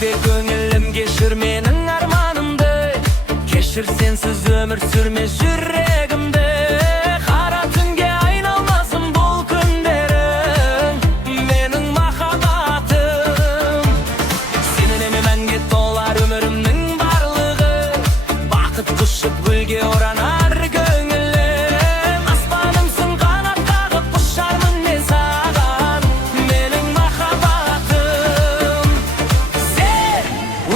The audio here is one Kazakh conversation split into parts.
de gönüllüm geçir menin armanımdı. Geçir sensiz ömür sürmez yüreğimde. Kara tünge aynalmasın bol günlerin menin mahabatım. Senin ememenge dolar ömürümün barlığı. Bakıt kuşup gülge oranar gönüllüm. Asmanımsın kanat kağıt kuşarmın ne sağan menin mahabatım. Sen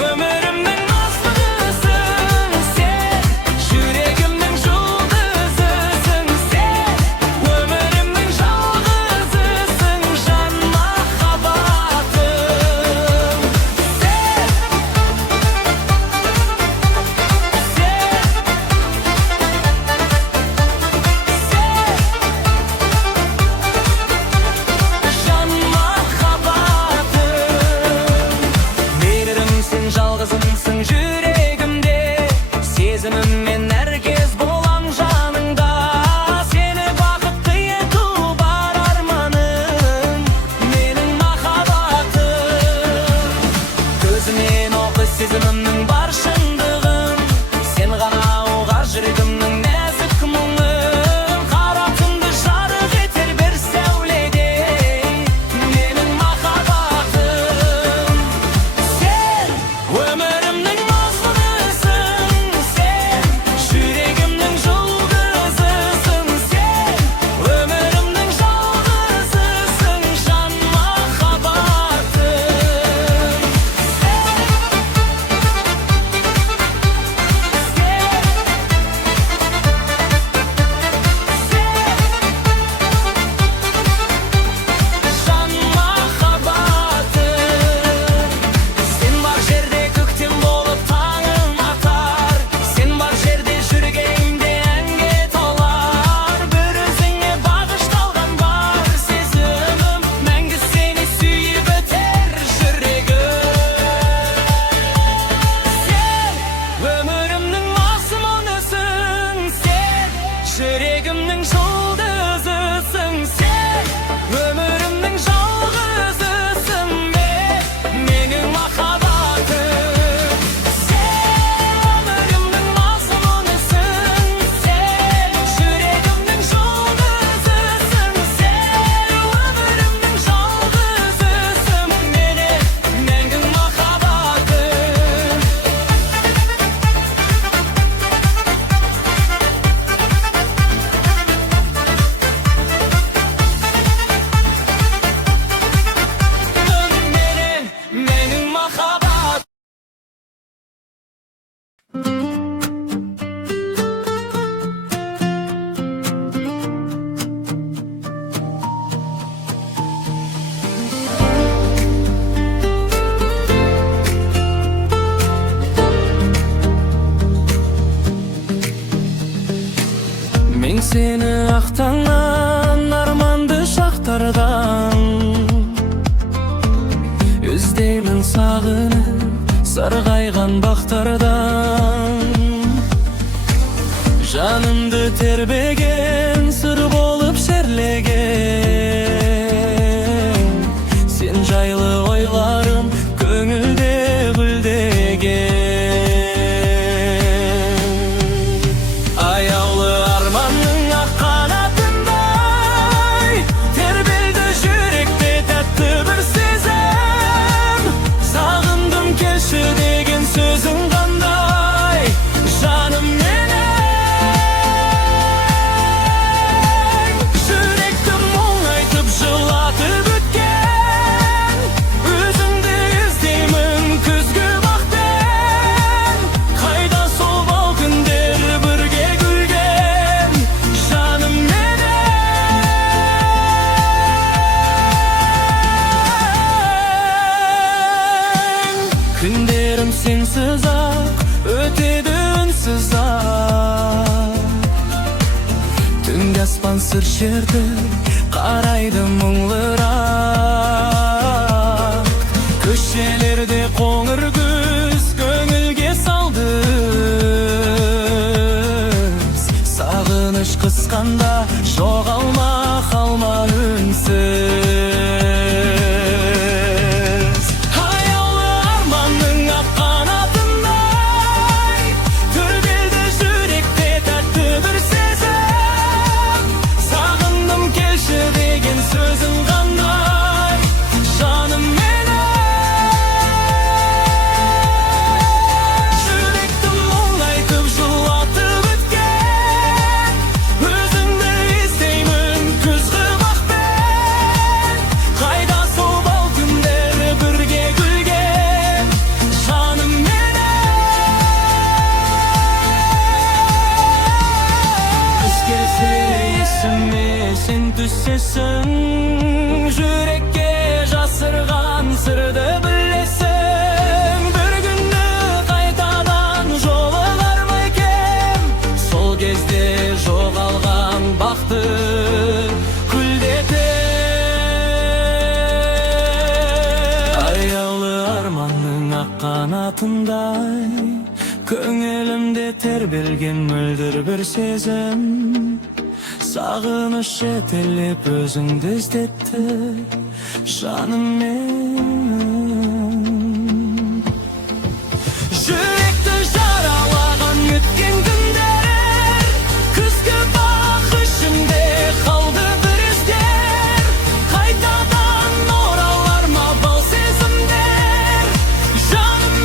ömürümün asmınısın, sen yüreğimnin жұлдызысың, sen ömürümün жалғызысың, жан махаббатым. Sen жан махаббатым. Мейірім сен жалғызымсың жүрегімде. Сезіміммен әркез болам жаныңда. Сені бақытты ету бар арманым менің махаббатым. Көзімнен оқы сезімімнің бар шындығын. Сен ғана ұғар жүрегімнің нәзік мұңын. Қара түнді жарық етер бір сәуледей менің махаббатым. Sen ömürümün mazlımısın, sen yüreğimnin жұлдызысың, sen ömürümün жалғызысың, жан махаббатым. Жан махаббатым. Sen бар жерде көктем болып таңым атар. Sen бар жерде жүргенде әнге толар. Бір өзіңе бағышталған бар сезімім. Мәңгі сені сүйіп өтер жүрегім. Sen ömürümнің мазмұнысың, sen жүрегімнің жұлдызысың, sen ömürümнің жалғызысың, менің махаббатым. Sen ömürümнің мазмұнысың, sen жүрегімнің жұлдызысың, sen ömürümнің жалғызысың, менің махаббатым. Менің махаббат. Мен сені ақтаңнан, арманды шақтардан өздеймін сағынып, сарғайған бақтардан. Жанымды тербеген, сыр болып шерлеген, сен жайлы ойларым көңілде гүлдеген. Аяулы арманның ақ қанатындай тербелді жүректе тәтті бір сезім. Сағындым келші деген сөзің қандай, жаным менің. Жүректі мұңайтып жылатып өткен, өзіңді іздеймін күзгі бақпен. Қайда сол бал күндер бірге гүлген, жаным менің. Күндерім сенсіз ақ өтеді үнсіз ақ. Түнгі аспан сыр шертіп қарайды мұңлырақ. Көшелерде қоңыр күз көңілге салды. Сағыныш қысқанда жоғалма қалма үнсіз. Аяулы арман kanatınday Köңelimde terбелген мөлдір bir сезім Сағыныш жетелеп өзіңді іздетті жаным мен Жүректі жаралаған өткен күндер Күзгі бақ ішінде қалды бір іздер Қайтадан оралар ма бұл сезімдер жаным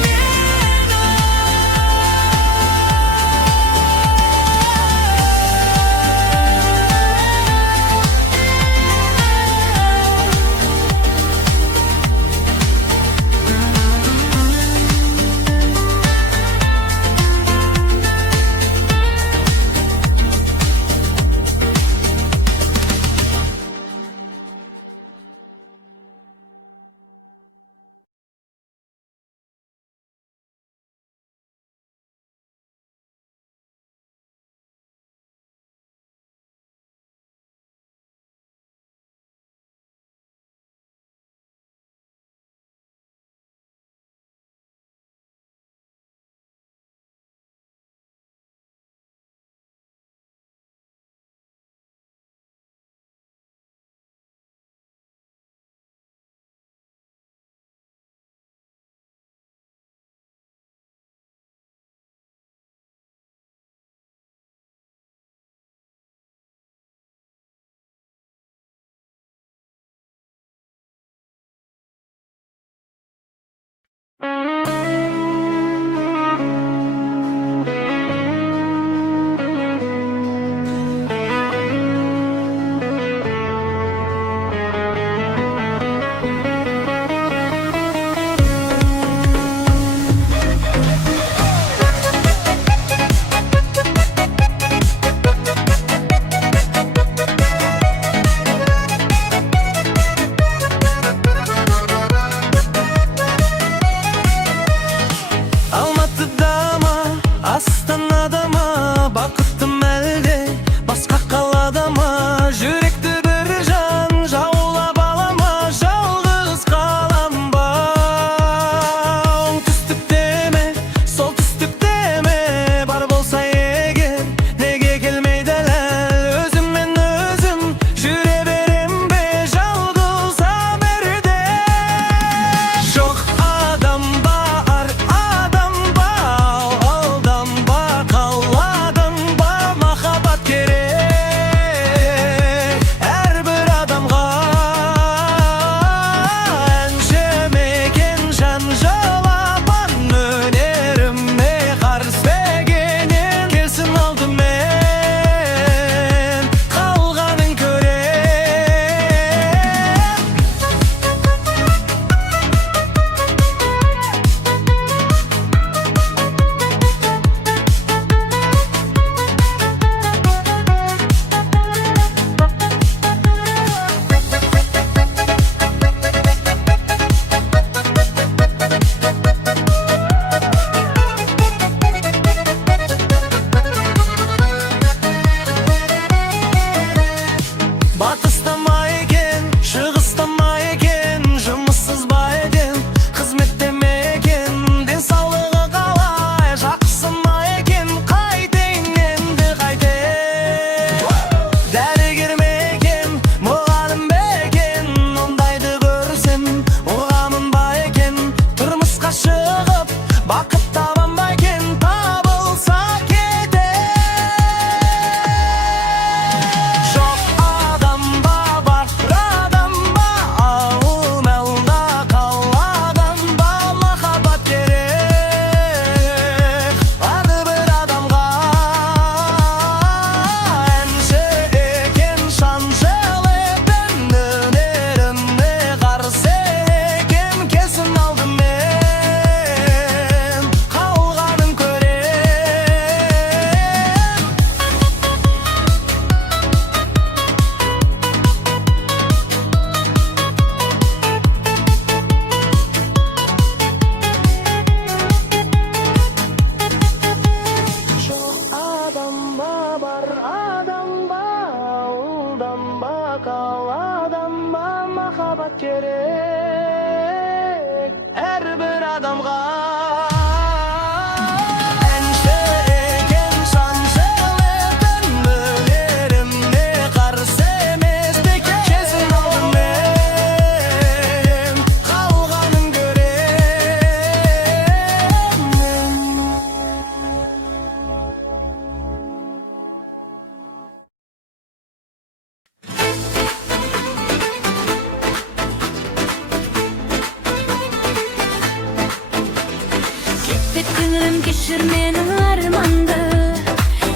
Affet gönlüm, keşir menin armandı.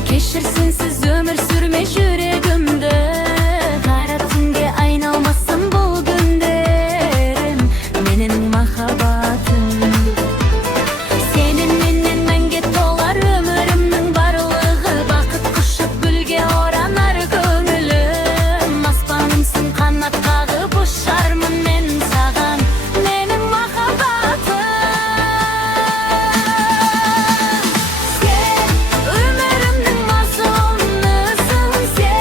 Keşir sensiz ömür sürme yüregimde. Karatınge aynalmasın bu günlerim, menin mahabatım. Senin menden menge tolar ömrümnün barlığı. Bakıt kuşup gülge oranar gönlüm. Aspanımsın kanat kağıp uçarmın men sağan, menin mahabatım. Sen ömrümnün mazlumlusun, sen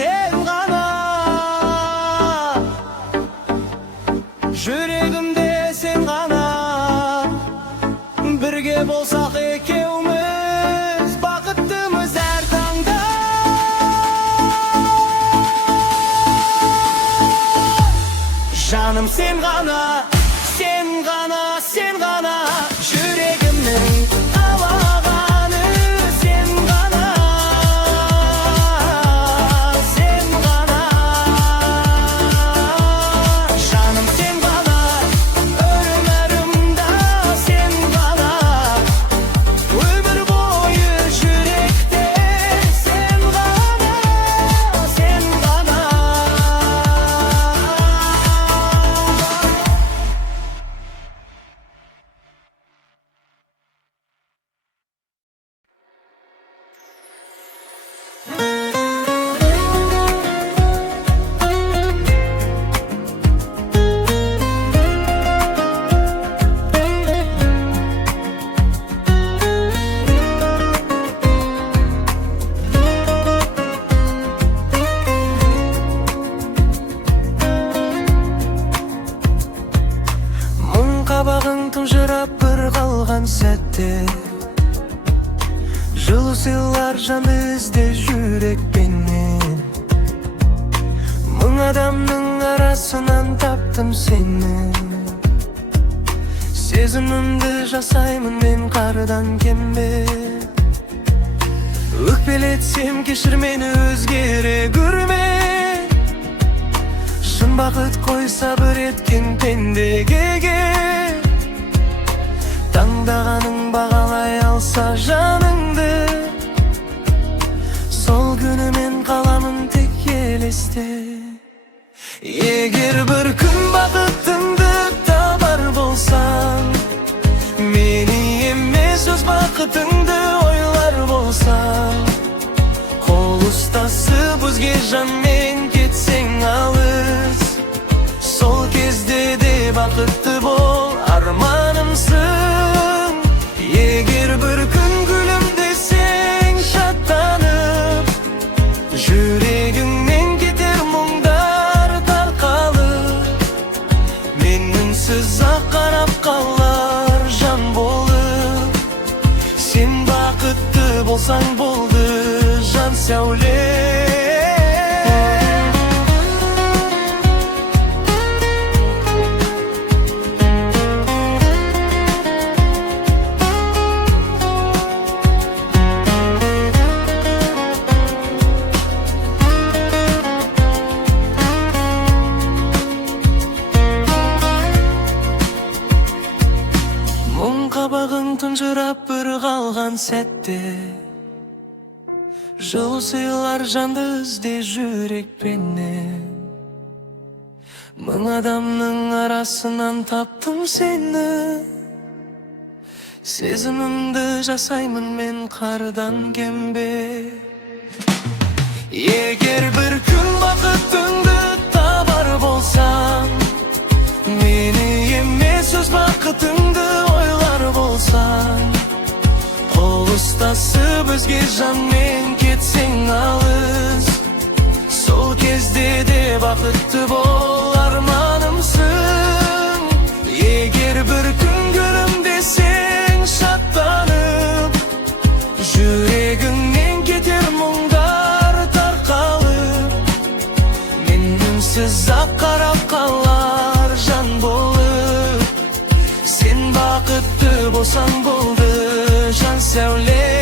sen gana. Yüreğimde sen gana. Birge bolsak ekevimiz, baktımız her tanda. Canım sen gana, sen gana, sen gana. Yüreğimden alağanı sen gana, sen gana. Canım sen gana, ömrümde sen gana. Ömür boyu yürekte sen gana, sen gana. Мұң қабағың тұнжырап бір қалған сәтте, жылы сыйлар жанды ізде жүрекпенен. Мың адамның арасынан таптым сені, сезімімді жасаймын мен қардан кембе. Өкпелетсем кешір мені, өзгере көрме. Шын бақыт қойса бір еткен пендеге, таңдағаның бағалай алса жаныңды, сол күні мен қаламын тек елесте. Егер бір күн бақытыңды табар болсаң, мені емес өз бақытыңды ойлар болсаң, қол ұстасып өзге жанмен кетсең алыс, сол кезде де бақытты бол, арманымсың. Егер бір күн күлімдесең шаттанып, жүрегіңнен кетер мұңдар тарқалып, мен үнсіз ақ қарап қалар жан болып. Сен бақытты болсаң болды жан сәуле. Мұң қабағың тұнжырап бір қалған сәтте, жылу сыйлар жанды ізде жүрекпенен. Мың адамның арасынан таптым сені, сезімімді жасаймын мен қардан кембе. Егер бір күн бақытыңды табар болсаң, мені емес өз бақытыңды ойлар болсаң, қол ұстасып өзге жанмен кетсең алыс, сол кезде де бақытты бол, арманымсың. Егер бір күн күлімдесең шаттанып, жүрегіңнен кетер мұңдар тарқалып, мен үнсіз ақ қарап қалар жан болып. Сен бақытты болсаң болды жан сәуле.